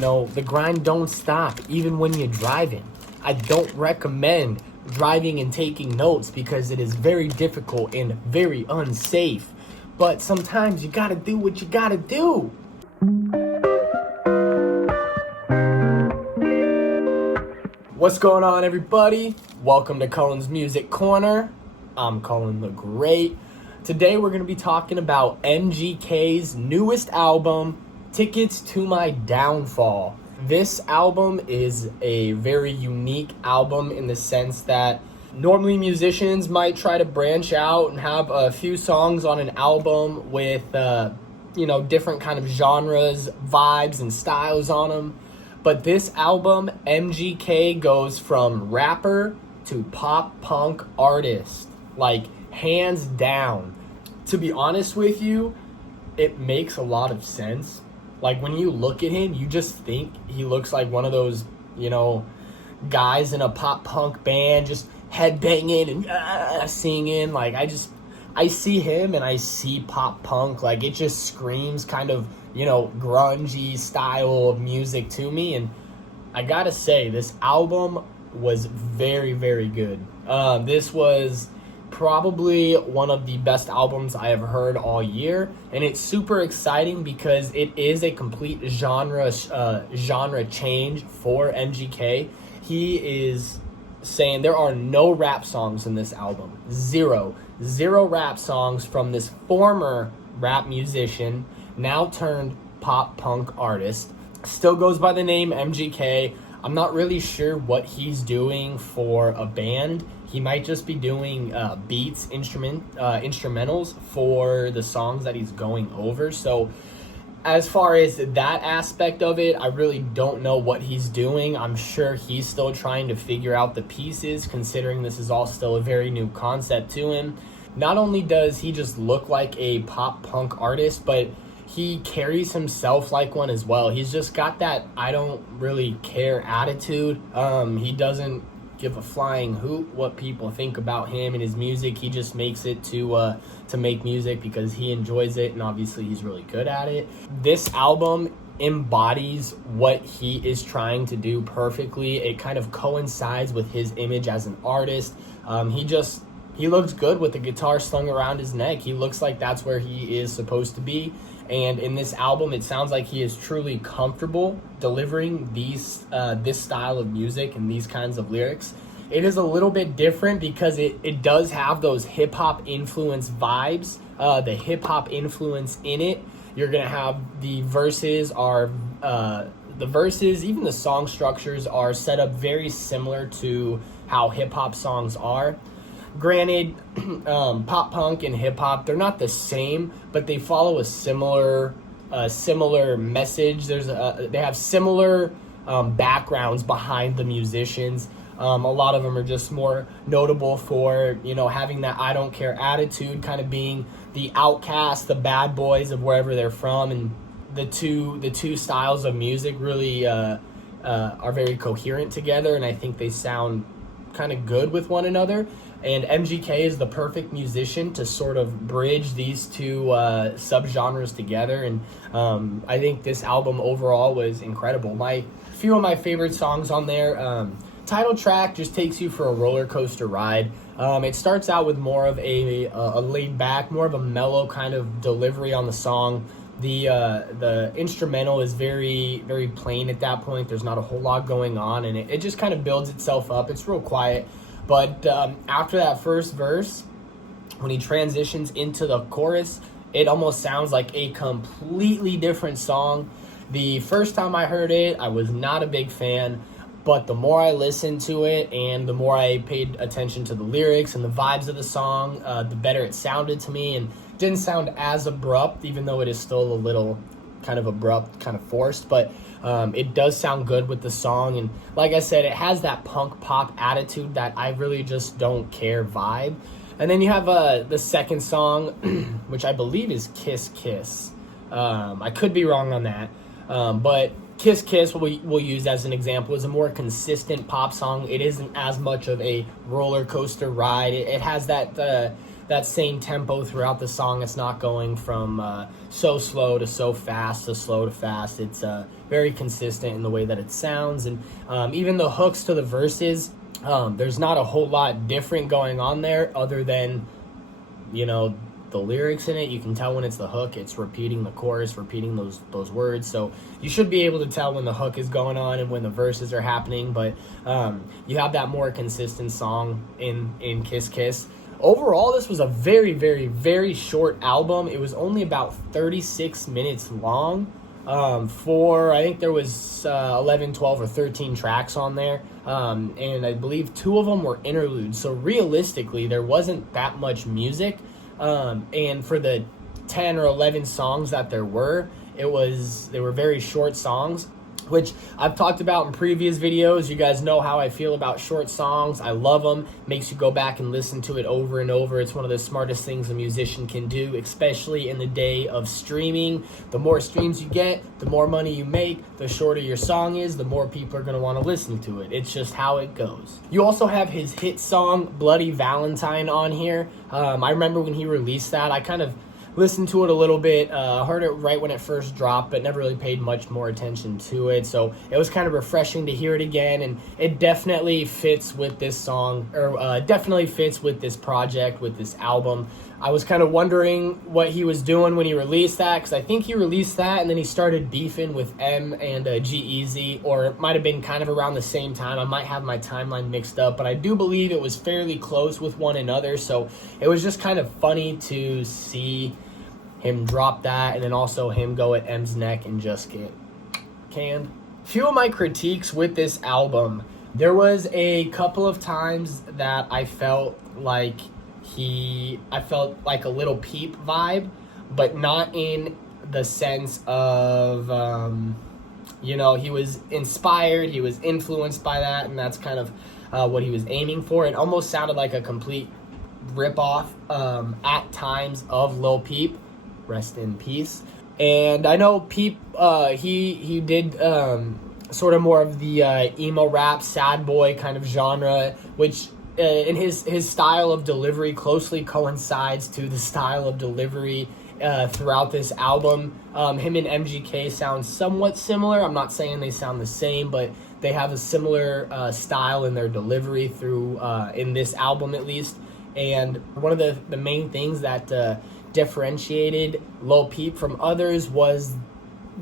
the grind don't stop even when you're driving. I don't recommend driving and taking notes because it is very difficult and very unsafe. But sometimes you gotta do what you gotta do. What's going on, everybody? Welcome to Cullen's Music Corner. I'm Cullen the Great. Today we're going to be talking about MGK's newest album, Tickets to My Downfall. This album is a very unique album in the sense that normally musicians might try to branch out and have a few songs on an album with, different kind of genres, vibes, and styles on them. But this album, MGK goes from rapper to pop punk artist, like hands down. To be honest with you, it makes a lot of sense. Like when you look at him, you just think he looks like one of those, guys in a pop punk band just headbanging and singing. Like I see him and I see pop punk. Like it just screams kind of, grungy style of music to me. And I gotta say, this album was very, very good. This was probably one of the best albums I have heard all year, and it's super exciting because it is a complete genre change for MGK. He is saying there are no rap songs in this album. Zero rap songs from this former rap musician, now turned pop punk artist. Still goes by the name MGK. I'm not really sure what he's doing for a band. He might just be doing beats, instrumentals for the songs that he's going over. So as far as that aspect of it, I really don't know what he's doing. I'm sure he's still trying to figure out the pieces, considering this is all still a very new concept to him. Not only does he just look like a pop punk artist, but he carries himself like one as well. He's just got that I don't really care attitude. He doesn't give a flying hoot what people think about him and his music. He just makes it to make music because he enjoys it, and obviously he's really good at it. This album embodies what he is trying to do perfectly. It kind of coincides with his image as an artist. He looks good with the guitar slung around his neck. He looks like that's where he is supposed to be. And in this album, it sounds like he is truly comfortable delivering this style of music and these kinds of lyrics. It is a little bit different because it does have those hip-hop influence vibes, the hip-hop influence in it. You're going to have the verses, even the song structures are set up very similar to how hip-hop songs are. Granted, pop punk and hip hop, they're not the same, but they follow a similar message. They have similar backgrounds behind the musicians. A lot of them are just more notable for, having that I don't care attitude, kind of being the outcast, the bad boys of wherever they're from, and the two styles of music really are very coherent together, and I think they sound kind of good with one another. And MGK is the perfect musician to sort of bridge these two subgenres together. And I think this album overall was incredible. Few of my favorite songs on there. Title track just takes you for a roller coaster ride. It starts out with more of a laid back, more of a mellow kind of delivery on the song. The instrumental is very, very plain at that point. There's not a whole lot going on, and it just kind of builds itself up. It's real quiet. But after that first verse, when he transitions into the chorus, it almost sounds like a completely different song. The first time I heard it, I was not a big fan, but the more I listened to it and the more I paid attention to the lyrics and the vibes of the song, the better it sounded to me, and didn't sound as abrupt, even though it is still a little kind of abrupt, kind of forced, but it does sound good with the song. And like I said, it has that punk pop attitude that I really just don't care vibe. And then you have the second song, which I believe is Kiss Kiss. I could be wrong on that, but Kiss Kiss we'll use as an example is a more consistent pop song. It isn't as much of a roller coaster ride. It has that that same tempo throughout the song. It's not going from so slow to so fast to slow to fast. It's very consistent in the way that it sounds, and even the hooks to the verses, there's not a whole lot different going on there other than, you know, the lyrics in it. You can tell when it's the hook, it's repeating the chorus, repeating those words. So you should be able to tell when the hook is going on and when the verses are happening. But you have that more consistent song in Kiss Kiss. Overall, this was a very, very, very short album. It was only about 36 minutes long. I think there was 11, 12, or 13 tracks on there. And I believe 2 of them were interludes. So realistically, there wasn't that much music. And for the 10 or 11 songs that there were, they were very short songs, which I've talked about in previous videos. You guys know how I feel about short songs. I love them. Makes you go back and listen to it over and over. It's one of the smartest things a musician can do, especially in the day of streaming. The more streams you get, the more money you make. The shorter your song is, the more people are going to want to listen to it. It's just how it goes. You also have his hit song, Bloody Valentine, on here. I remember when he released that, I kind of listened to it a little bit, heard it right when it first dropped, but never really paid much more attention to it. So it was kind of refreshing to hear it again, and it definitely fits with this song, or definitely fits with this project, with this album. I was kind of wondering what he was doing when he released that, because I think he released that and then he started beefing with M and G-Eazy, or it might have been kind of around the same time. I might have my timeline mixed up, but I do believe it was fairly close with one another, so it was just kind of funny to see him drop that and then also him go at M's neck and just get canned. Few of my critiques with this album, there was a couple of times that I felt like a Lil Peep vibe, but not in the sense of, he was inspired, he was influenced by that, and that's kind of what he was aiming for. It almost sounded like a complete ripoff at times of Lil Peep, rest in peace. And I know Peep, he did sort of more of the emo rap, sad boy kind of genre, which in his style of delivery closely coincides to the style of delivery throughout this album. Him and MGK sound somewhat similar. I'm not saying they sound the same, but they have a similar style in their delivery through in this album at least. And one of the main things that differentiated Lil Peep from others was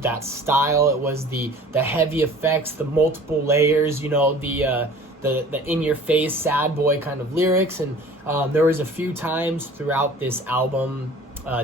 that style. It was the heavy effects, the multiple layers, the in-your-face sad boy kind of lyrics. And there was a few times throughout this album,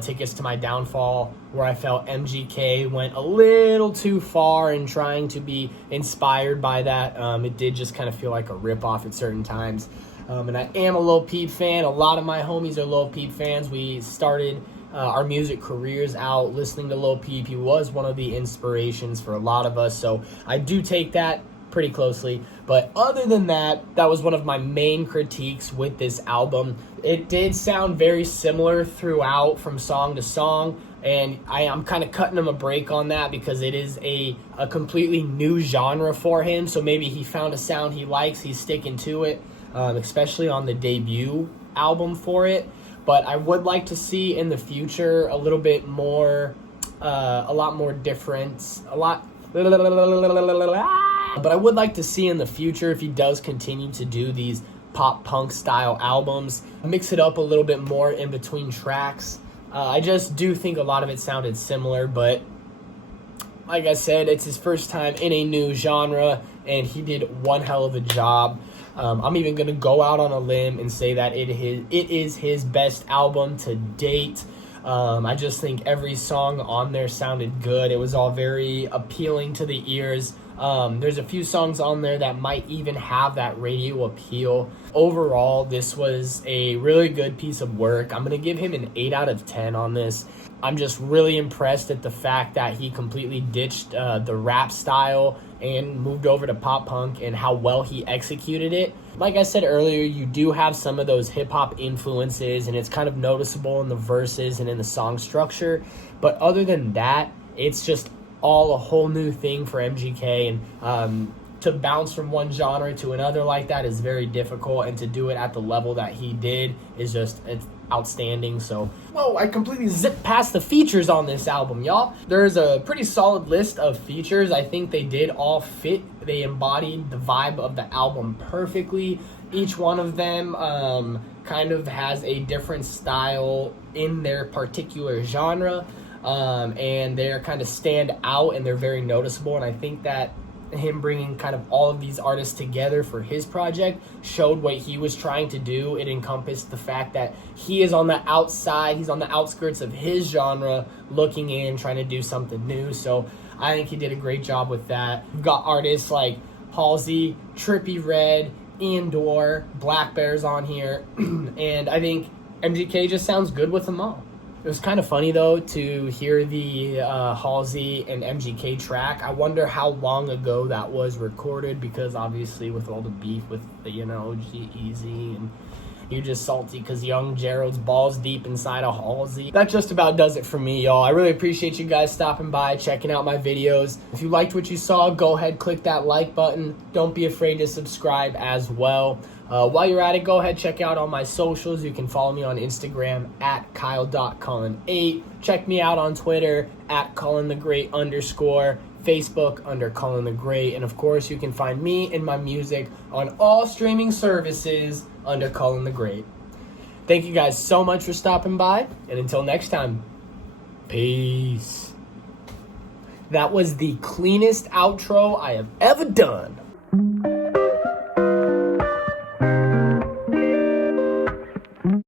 Tickets to My Downfall, where I felt MGK went a little too far in trying to be inspired by that. It did just kind of feel like a ripoff at certain times. And I am a Lil Peep fan. A lot of my homies are Lil Peep fans. We started our music careers out listening to Lil Peep. He was one of the inspirations for a lot of us, so I do take that pretty closely. But other than that, that was one of my main critiques with this album. It did sound very similar throughout from song to song, and I'm kind of cutting him a break on that because it is a completely new genre for him. So maybe he found a sound he likes, he's sticking to it, especially on the debut album for it. But I would like to see in the future a little bit more, a lot more difference, but I would like to see in the future, if he does continue to do these pop punk style albums, mix it up a little bit more in between tracks. I just do think a lot of it sounded similar, but like I said, it's his first time in a new genre, and he did one hell of a job. I'm even going to go out on a limb and say that it is his best album to date. I just think every song on there sounded good. It was all very appealing to the ears. There's a few songs on there that might even have that radio appeal. Overall, this was a really good piece of work. I'm going to give him an 8 out of 10 on this. I'm just really impressed at the fact that he completely ditched the rap style and moved over to pop punk, and how well he executed it. Like I said earlier, you do have some of those hip-hop influences, and it's kind of noticeable in the verses and in the song structure. But other than that, it's just all a whole new thing for MGK, and to bounce from one genre to another like that is very difficult, and to do it at the level that he did is just, it's outstanding. So, whoa, I completely zipped past the features on this album, y'all. There's a pretty solid list of features. I think they did all fit. They embodied the vibe of the album perfectly. Each one of them kind of has a different style in their particular genre, and they're kind of stand out, and they're very noticeable. And I think that him bringing kind of all of these artists together for his project showed what he was trying to do. It encompassed the fact that he is on the outside, he's on the outskirts of his genre, looking in, trying to do something new. So I think he did a great job with that. You've got artists like Halsey, Trippie Redd, Ian Dorr, Black Bear's on here, and I think MGK just sounds good with them all. It was kind of funny, though, to hear the Halsey and MGK track. I wonder how long ago that was recorded, because obviously with all the beef with the, G-Eazy, and you're just salty because young Gerald's balls deep inside of Halsey. That just about does it for me, y'all. I really appreciate you guys stopping by, checking out my videos. If you liked what you saw, go ahead, click that like button. Don't be afraid to subscribe as well. While you're at it, go ahead, check out all my socials. You can follow me on Instagram at Kyle.Cullen8. Check me out on Twitter at Cullen The Great _, Facebook under Cullen The Great. And of course, you can find me and my music on all streaming services under Cullen The Great. Thank you guys so much for stopping by. And until next time, peace. That was the cleanest outro I have ever done.